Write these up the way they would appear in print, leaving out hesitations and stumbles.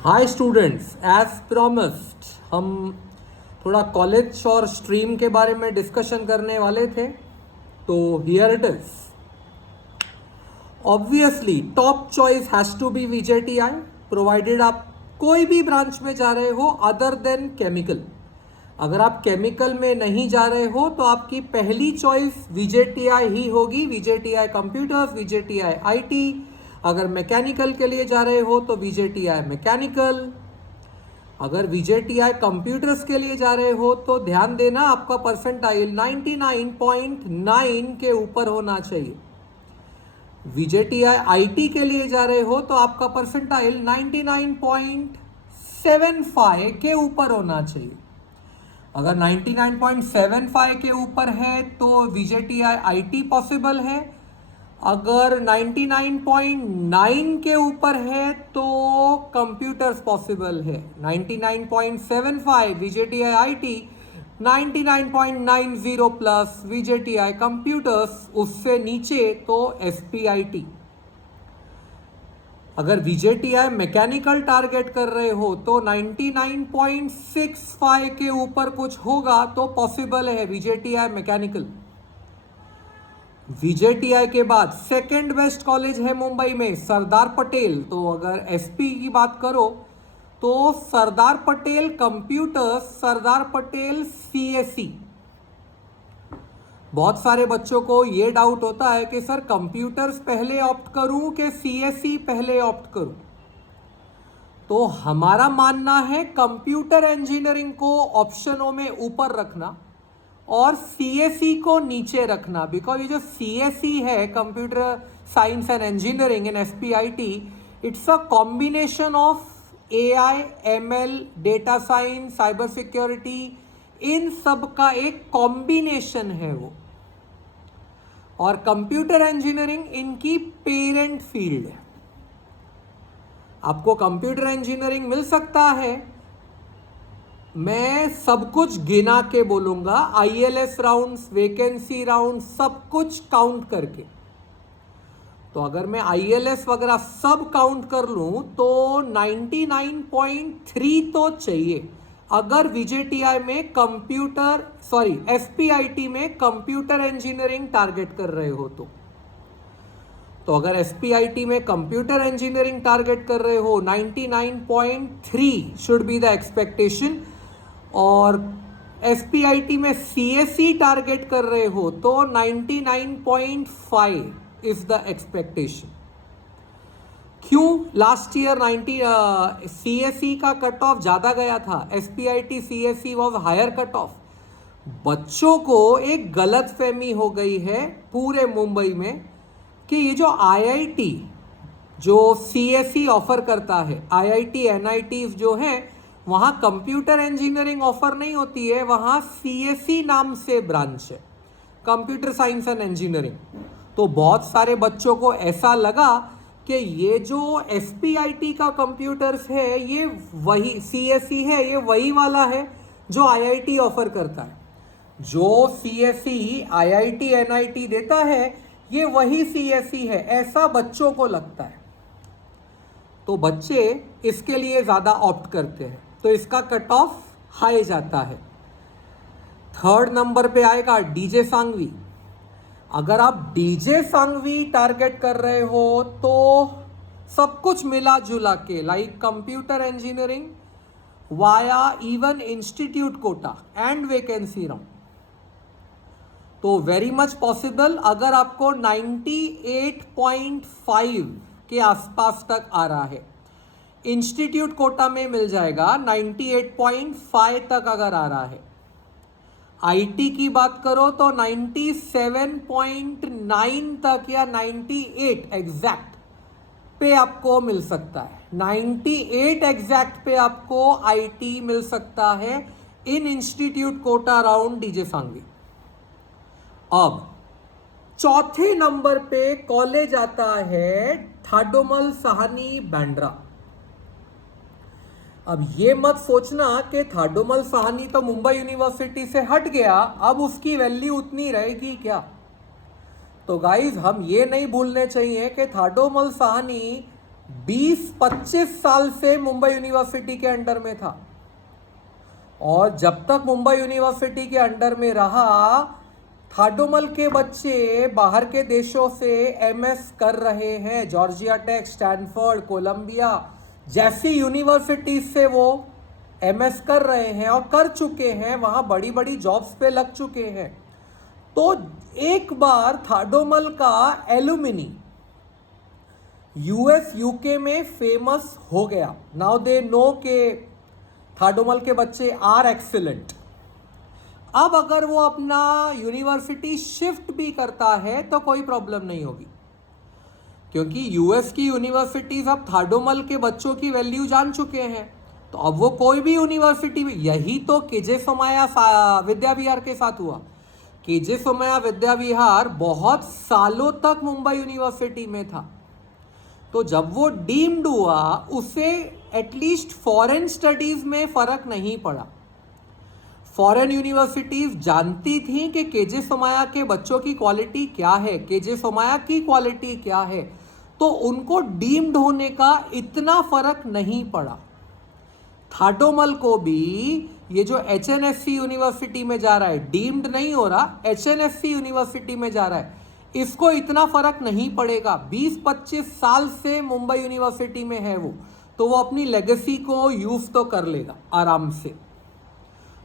Hi students, as promised हम थोड़ा college और स्ट्रीम के बारे में डिस्कशन करने वाले थे। तो here it is. Obviously top choice has to be VJTI, provided आप कोई भी ब्रांच में जा रहे हो अदर देन केमिकल। अगर आप केमिकल में नहीं जा रहे हो तो आपकी पहली चॉइस वीजेटीआई ही होगी, वीजेटीआई कंप्यूटर्स, वीजेटीआई आईटी। अगर मैकेनिकल के लिए जा रहे हो तो वीजेटीआई मैकेनिकल। अगर वीजेटीआई कंप्यूटर्स के लिए जा रहे हो तो ध्यान देना, आपका परसेंटाइल 99.9 के ऊपर होना चाहिए। वीजेटीआई आईटी के लिए जा रहे हो तो आपका परसेंटाइल 99.75 के ऊपर होना चाहिए। अगर 99.75 के ऊपर है तो वीजेटीआई आईटी पॉसिबल है। अगर 99.9 के ऊपर है तो कंप्यूटर्स पॉसिबल है। 99.75 VJTI IT, 99.90 plus VJTI computers, उससे नीचे तो एसपीआईटी। अगर वीजेटीआई मैकेनिकल टारगेट कर रहे हो तो 99.65 के ऊपर कुछ होगा तो पॉसिबल है वीजेटीआई मैकेनिकल। वीजेटीआई के बाद सेकेंड बेस्ट कॉलेज है मुंबई में सरदार पटेल। तो अगर एसपी की बात करो तो सरदार पटेल कंप्यूटर्स, सरदार पटेल सीएससी। बहुत सारे बच्चों को ये डाउट होता है कि सर कंप्यूटर्स पहले ऑप्ट करूं कि सीएससी पहले ऑप्ट करूं। तो हमारा मानना है कंप्यूटर इंजीनियरिंग को ऑप्शनों में ऊपर रखना और सीएससी को नीचे रखना, बिकॉज ये जो सीएससी है, computer science and engineering in SPIT, it's a combination of AI, ML, data science, cyber security, इन सब का एक कॉम्बिनेशन है वो। और कंप्यूटर इंजीनियरिंग इनकी पेरेंट फील्ड है। आपको कंप्यूटर इंजीनियरिंग मिल सकता है, मैं सब कुछ गिना के बोलूंगा, आईएलएस राउंड्स, वैकेंसी राउंड, सब कुछ काउंट करके। तो अगर मैं आईएलएस वगैरह सब काउंट कर लूं तो 99.3 तो चाहिए अगर वीजेटीआई में कंप्यूटर, सॉरी एसपीआईटी में कंप्यूटर इंजीनियरिंग टारगेट कर रहे हो तो अगर एसपीआईटी में कंप्यूटर इंजीनियरिंग टारगेट कर रहे हो 99.3 शुड बी द एक्सपेक्टेशन। और एसपीआईटी में सीएससी टारगेट कर रहे हो तो 99.5 इज द एक्सपेक्टेशन। क्यों? लास्ट ईयर सीएससी का कट ऑफ ज्यादा गया था, SPIT CSC was higher cut off. बच्चों को एक गलत फहमी हो गई है पूरे मुंबई में कि ये जो आईआईटी जो सीएससी ऑफर करता है, आईआईटी एनआईटी जो है, वहां कंप्यूटर इंजीनियरिंग ऑफर नहीं होती है, वहां सीएससी नाम से ब्रांच है, कंप्यूटर साइंस एंड इंजीनियरिंग। तो बहुत सारे बच्चों को ऐसा लगा कि ये जो एसपीआईटी का कंप्यूटर्स है ये वही सीएससी है, ये वही वाला है जो आईआईटी ऑफर करता है। जो सीएससी आईआईटी एनआईटी देता है ये वही सीएससी है, ऐसा बच्चों को लगता है। तो बच्चे इसके लिए ज्यादा ऑप्ट करते हैं, तो इसका कट ऑफ हाई जाता है। थर्ड नंबर पे आएगा डीजे सांघवी। अगर आप डीजे सांघवी टारगेट कर रहे हो तो सब कुछ मिला जुला के, like computer engineering via even institute quota and vacancy round, तो वेरी मच पॉसिबल अगर आपको 98.5 के आसपास तक आ रहा है। इंस्टीट्यूट कोटा में मिल जाएगा 98.5 तक अगर आ रहा है। आईटी की बात करो तो 97.9 तक या 98 एग्जैक्ट पे आपको मिल सकता है। 98 एग्जैक्ट पे आपको आईटी मिल सकता है in institute quota round DJ Sanghvi. अब चौथे नंबर पे कॉलेज आता है थाडोमल साहनी बांद्रा। अब ये मत सोचना कि थाडोमल साहनी तो मुंबई यूनिवर्सिटी से हट गया, अब उसकी वैल्यू उतनी रहेगी क्या। तो गाइज हम ये नहीं भूलने चाहिए कि थाडोमल साहनी 20-25 साल से मुंबई यूनिवर्सिटी के अंडर में था, और जब तक मुंबई यूनिवर्सिटी के अंडर में रहा, थाडोमल के बच्चे बाहर के देशों से एमएस कर रहे हैं। जॉर्जिया टेक, स्टैनफोर्ड, कोलंबिया जैसी यूनिवर्सिटी से वो एमएस कर रहे हैं और कर चुके हैं, वहाँ बड़ी बड़ी जॉब्स पे लग चुके हैं। तो एक बार थाडोमल का एलुमिनी यूएस यूके में फेमस हो गया। नाउ दे नो के थाडोमल के बच्चे आर एक्सीलेंट। अब अगर वो अपना यूनिवर्सिटी शिफ्ट भी करता है तो कोई प्रॉब्लम नहीं होगी, क्योंकि यूएस की यूनिवर्सिटीज अब थाडोमल के बच्चों की वैल्यू जान चुके हैं। तो अब वो कोई भी यूनिवर्सिटी में, यही तो केजे सोमैया विद्या विहार के साथ हुआ। केजे सोमैया विद्या विहार बहुत सालों तक मुंबई यूनिवर्सिटी में था, तो जब वो डीम्ड हुआ, उसे एटलीस्ट फॉरेन स्टडीज में फर्क नहीं पड़ा। फॉरेन यूनिवर्सिटीज जानती थी कि केजे सोमैया के बच्चों की क्वालिटी क्या है, केजे सोमैया की क्वालिटी क्या है, तो उनको डीम्ड होने का इतना फर्क नहीं पड़ा। थाडोमल को भी ये जो एचएनएससी यूनिवर्सिटी में जा रहा है, डीम्ड नहीं हो रहा, एचएनएससी यूनिवर्सिटी में जा रहा है, इसको इतना फर्क नहीं पड़ेगा। 20-25 साल से मुंबई यूनिवर्सिटी में है वो, तो वो अपनी लेगेसी को यूज तो कर लेगा आराम से।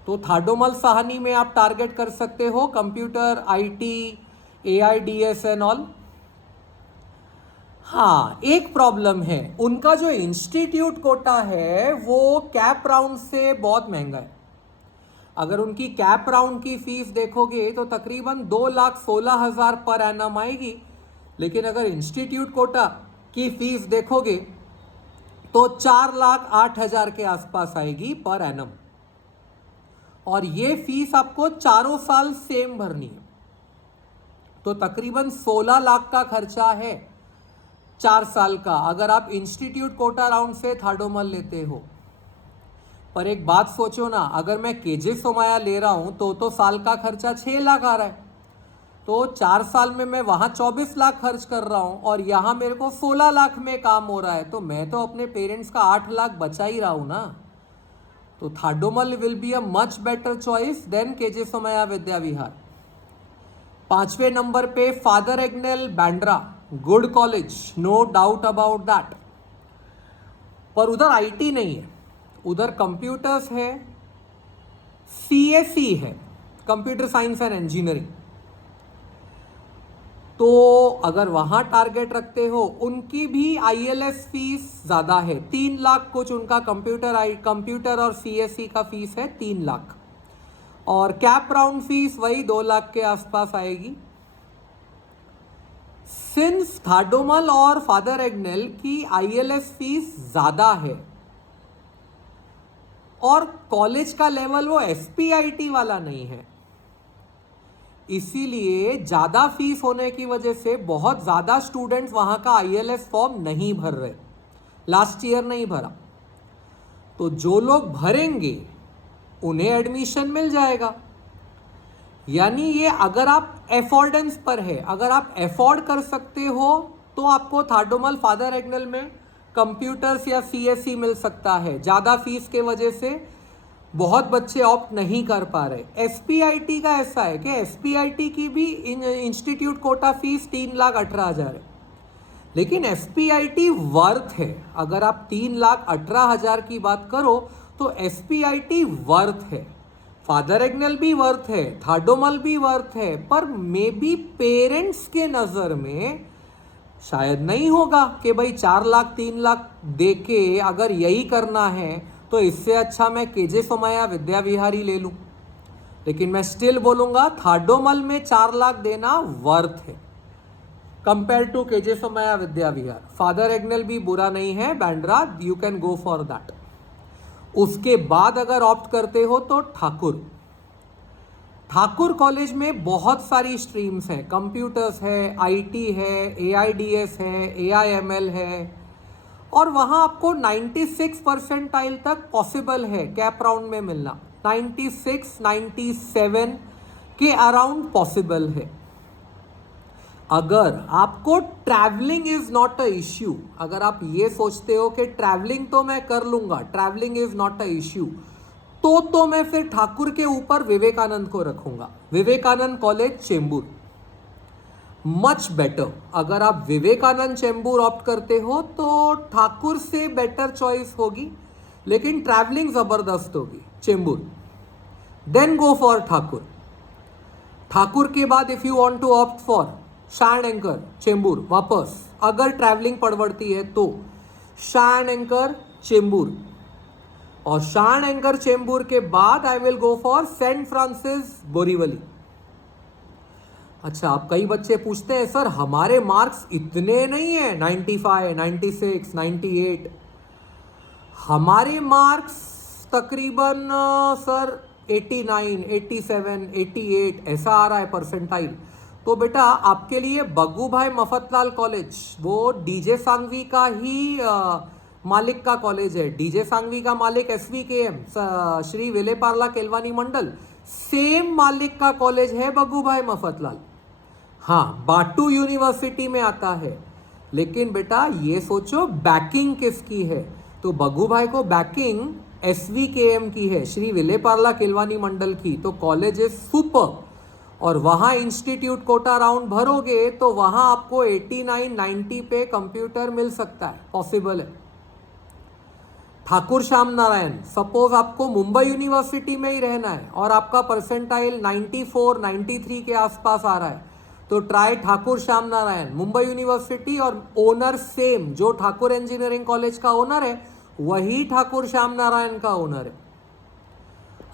तो थाडोमल साहनी में आप टारगेट कर सकते हो computer, IT, AIDS and all. हाँ, एक प्रॉब्लम है, उनका जो इंस्टीट्यूट कोटा है वो कैप राउंड से बहुत महंगा है। अगर उनकी कैप राउंड की फीस देखोगे तो तकरीबन 2,16,000 पर एनम आएगी, लेकिन अगर इंस्टीट्यूट कोटा की फीस देखोगे तो 4,08,000 के आसपास आएगी पर एनम, और ये फीस आपको चारों साल सेम भरनी है। तो तकरीबन 16 लाख का खर्चा है 4 साल का, अगर आप इंस्टीट्यूट कोटा राउंड से थाडोमल लेते हो। पर एक बात सोचो ना, अगर मैं केजे सोमैया ले रहा हूं तो साल का खर्चा 6 लाख आ रहा है, तो 4 साल में मैं वहां 24 लाख खर्च कर रहा हूं और यहां मेरे को 16 लाख में काम हो रहा है, तो मैं तो अपने पेरेंट्स का 8 लाख बचा ही रहा हूं ना। तो Thadomal will be a much better choice than KJ Somaiya Vidya Vihar. 5वें नंबर पे Father Agnel Bandra, good college, no doubt about that, पर उधर आईटी नहीं है, उधर कंप्यूटर्स है, सीएसई है, कंप्यूटर साइंस एंड इंजीनियरिंग। तो अगर वहां टारगेट रखते हो, उनकी भी आईएलएस फीस ज्यादा है, 3 लाख कुछ उनका कंप्यूटर और सीएसई का फीस है 3 लाख, और कैप राउंड फीस वही 2 लाख के आसपास आएगी। सिंस थाडोमल और फादर एग्नेल की आईएलएस फीस ज्यादा है और कॉलेज का लेवल वो एसपीआईटी वाला नहीं है, इसीलिए ज्यादा फीस होने की वजह से बहुत ज्यादा स्टूडेंट्स वहां का आईएलएस फॉर्म नहीं भर रहे, लास्ट ईयर नहीं भरा। तो जो लोग भरेंगे उन्हें एडमिशन मिल जाएगा। यानी ये अगर आप एफोर्डेंस पर है, अगर आप एफोर्ड कर सकते हो तो आपको थाडोमल फादर एग्नेल में कंप्यूटर्स या सीएसई मिल सकता है। ज़्यादा फीस के वजह से बहुत बच्चे ऑप्ट नहीं कर पा रहे। एसपीआईटी का ऐसा है कि एसपीआईटी की भी इंस्टीट्यूट कोटा फीस 3,18,000 है, लेकिन एसपीआईटी वर्थ है। अगर आप 3,18,000 की बात करो तो एसपीआईटी वर्थ है, फादर एग्नेल भी वर्थ है, थाडोमल भी वर्थ है, पर मे बी पेरेंट्स के नज़र में शायद नहीं होगा कि भाई 4 लाख 3 लाख दे के अगर यही करना है तो इससे अच्छा मैं केजे सोमैया विद्या विहारी ले लूँ। लेकिन मैं स्टिल बोलूँगा थाडोमल में 4 लाख देना वर्थ है compare to KJ Somaiya Vidya Vihar. Father Agnel भी बुरा नहीं है, Bandra, you can go for that. उसके बाद अगर ऑप्ट करते हो तो ठाकुर कॉलेज में बहुत सारी स्ट्रीम्स हैं, कंप्यूटर्स है, आईटी है, एआईडीएस है, एआईएमएल है, और वहाँ आपको 96 परसेंटाइल तक पॉसिबल है कैप राउंड में मिलना। 96, 97 के अराउंड पॉसिबल है। अगर आपको travelling is not a issue, अगर आप ये सोचते हो कि ट्रैवलिंग तो मैं कर लूंगा, travelling is not a issue, तो मैं फिर ठाकुर के ऊपर विवेकानंद को रखूंगा। Vivekanand college Chembur much better. अगर आप विवेकानंद चेंबूर ऑप्ट करते हो तो ठाकुर से बेटर चॉइस होगी, लेकिन ट्रैवलिंग जबरदस्त होगी Chembur. Then go for Thakur. Thakur के बाद if you want to opt for Shah and Anchor Chembur वापस, अगर ट्रैवलिंग पड़वड़ती है तो शान एंकर चेंबूर, और शान एंकर चेंबूर के बाद I will go for Saint Francis Borivali. अच्छा, अब कई बच्चे पूछते हैं सर हमारे मार्क्स इतने नहीं है, 95, 96, 98। हमारे मार्क्स तकरीबन सर 89, 87, 88 ऐसा आ रहा है परसेंटाइल। तो बेटा आपके लिए बग्गू भाई मफतलाल कॉलेज, वो डीजे सांघवी का ही मालिक का कॉलेज है। डीजे सांघवी का मालिक SVKM श्री विलेपार्ला केलवानी मंडल, सेम मालिक का कॉलेज है बग्गू भाई मफतलाल। हाँ, बाटू यूनिवर्सिटी में आता है, लेकिन बेटा ये सोचो बैकिंग किसकी है, तो बग्गू भाई को बैकिंग SVKM की है, श्री विलेपार्ला केलवानी मंडल की। तो कॉलेज इज सुपर, और वहाँ इंस्टीट्यूट कोटा राउंड भरोगे तो वहाँ आपको 89, 90 पे कंप्यूटर मिल सकता है, पॉसिबल है। ठाकुर श्याम नारायण, सपोज आपको मुंबई यूनिवर्सिटी में ही रहना है और आपका परसेंटाइल 94, 93 के आसपास आ रहा है, तो ट्राई ठाकुर श्याम नारायण मुंबई यूनिवर्सिटी, और ओनर सेम, जो ठाकुर इंजीनियरिंग कॉलेज का ओनर है वही ठाकुर श्याम नारायण का ओनर है।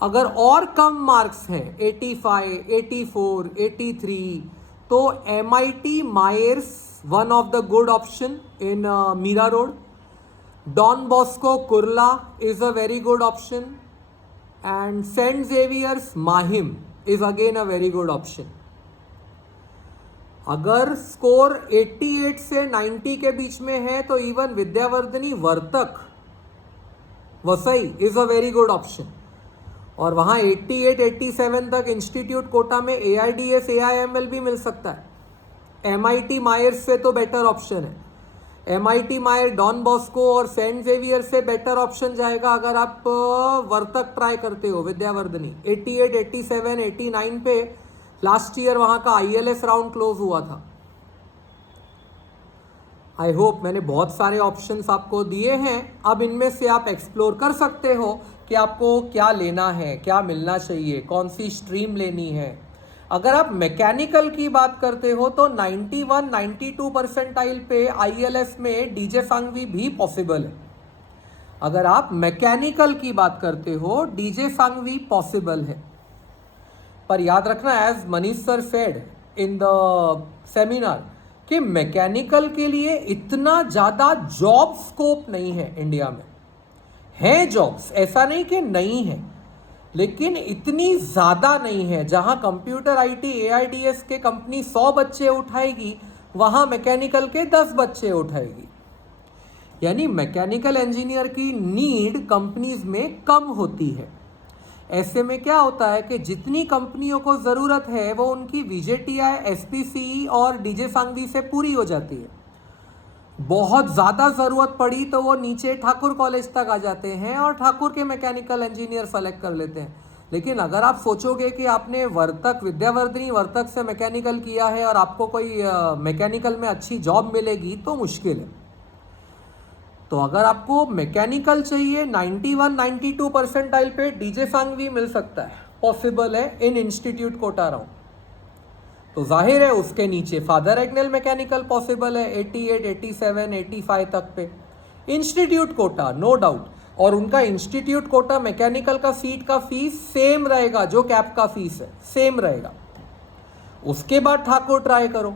अगर और कम मार्क्स हैं 85, 84, 83, तो MIT Myers one of the good option in Mira road. Don Bosco Kurla is a very good option, and St. Xavier's Mahim is again a very good option. अगर स्कोर 88 से 90 के बीच में है तो even Vidyavardhini Vartak Vasai is a very good option, और वहाँ 88, 87 तक इंस्टीट्यूट कोटा में AIDS, AIML भी मिल सकता है। MIT मायर्स से तो बेटर ऑप्शन है। MIT मायर, डॉन बॉस्को और सेंट जेवियर से बेटर ऑप्शन जाएगा अगर आप वर्तक ट्राई करते हो विद्यावर्धनी। 88, 87, 89 पे लास्ट ईयर वहाँ का ILS राउंड क्लोज हुआ था। आई होप मैंने बहुत सारे ऑप्शंस आपको दिए हैं, अब इनमें से आप एक्सप्लोर कर सकते हो कि आपको क्या लेना है, क्या मिलना चाहिए, कौन सी स्ट्रीम लेनी है। अगर आप मैकेनिकल की बात करते हो तो 91, 92 परसेंटाइल पे ILS में डीजे सांघवी भी पॉसिबल है। अगर आप मैकेनिकल की बात करते हो डीजे सांघवी पॉसिबल है, पर याद रखना as Manish sir said in the seminar कि मैकेनिकल के लिए इतना ज़्यादा जॉब स्कोप नहीं है इंडिया में। हैं जॉब्स, ऐसा नहीं कि नहीं है, लेकिन इतनी ज़्यादा नहीं है। जहां कंप्यूटर IT AIDS के कंपनी 100 बच्चे उठाएगी, वहां मैकेनिकल के 10 बच्चे उठाएगी। यानी मैकेनिकल इंजीनियर की नीड कंपनीज में कम होती है। ऐसे में क्या होता है कि जितनी कंपनियों को ज़रूरत है वो उनकी VJTI, SPCE और डीजे सांघवी से पूरी हो जाती है। बहुत ज़्यादा ज़रूरत पड़ी तो वो नीचे ठाकुर कॉलेज तक आ जाते हैं और ठाकुर के मैकेनिकल इंजीनियर सेलेक्ट कर लेते हैं। लेकिन अगर आप सोचोगे कि आपने वर्तक, विद्यावर्धनी वर्तक से मैकेनिकल किया है और आपको कोई मैकेनिकल में अच्छी जॉब मिलेगी तो मुश्किल है। तो अगर आपको मैकेनिकल चाहिए 91, 92 परसेंटाइल पे डीजे सांघवी मिल सकता है, पॉसिबल है इन इंस्टीट्यूट कोटा राउंड। तो जाहिर है उसके नीचे फादर एग्नेल मैकेनिकल पॉसिबल है 88, 87, 85 तक पे। इंस्टीट्यूट कोटा नो डाउट, और उनका इंस्टीट्यूट कोटा मैकेनिकल का सीट का फीस सेम रहेगा जो कैप का फीस है, सेम रहेगा। उसके बाद ठाकुर ट्राई करो,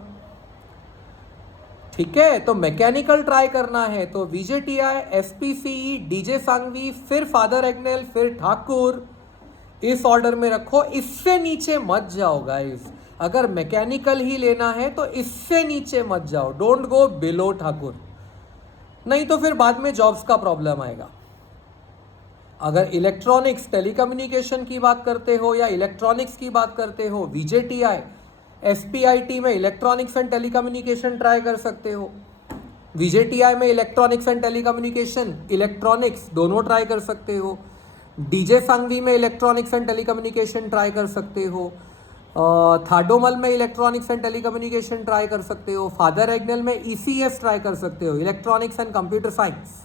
ठीक है। तो मैकेनिकल ट्राई करना है तो VJTI, SPCE, डीजे सांघवी, फिर फादर एग्नेल, फिर ठाकुर, इस ऑर्डर में रखो। इससे नीचे मत जाओ गाइस। अगर मैकेनिकल ही लेना है तो इससे नीचे मत जाओ, डोंट गो बिलो ठाकुर, नहीं तो फिर बाद में जॉब्स का प्रॉब्लम आएगा। अगर इलेक्ट्रॉनिक्स, टेलीकम्युनिकेशन की बात करते हो या इलेक्ट्रॉनिक्स की बात करते हो, VJTI, SPIT में इलेक्ट्रॉनिक्स एंड टेलीकम्युनिकेशन ट्राई कर सकते हो, VJTI में इलेक्ट्रॉनिक्स एंड टेलीकम्युनिकेशन इलेक्ट्रॉनिक्स दोनों ट्राई कर सकते हो, DJ संघवी में इलेक्ट्रॉनिक्स एंड टेलीकम्युनिकेशन ट्राई कर सकते हो, थाडोमल में इलेक्ट्रॉनिक्स एंड टेलीकम्युनिकेशन ट्राई कर सकते हो, फादर एग्नेल में ECS ट्राई कर सकते हो, इलेक्ट्रॉनिक्स एंड कंप्यूटर साइंस।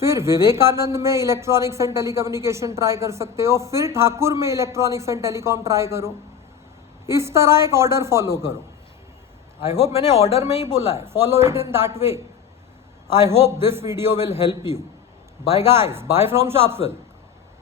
फिर विवेकानंद में इलेक्ट्रॉनिक्स एंड टेलीकम्युनिकेशन ट्राई कर सकते हो, फिर ठाकुर में इलेक्ट्रॉनिक्स एंड टेलीकॉम ट्राई करो। इस तरह एक ऑर्डर फॉलो करो। आई होप मैंने ऑर्डर में ही बोला है, follow it in that way. I hope this video will help you. Bye guys, bye from शार्पसविल।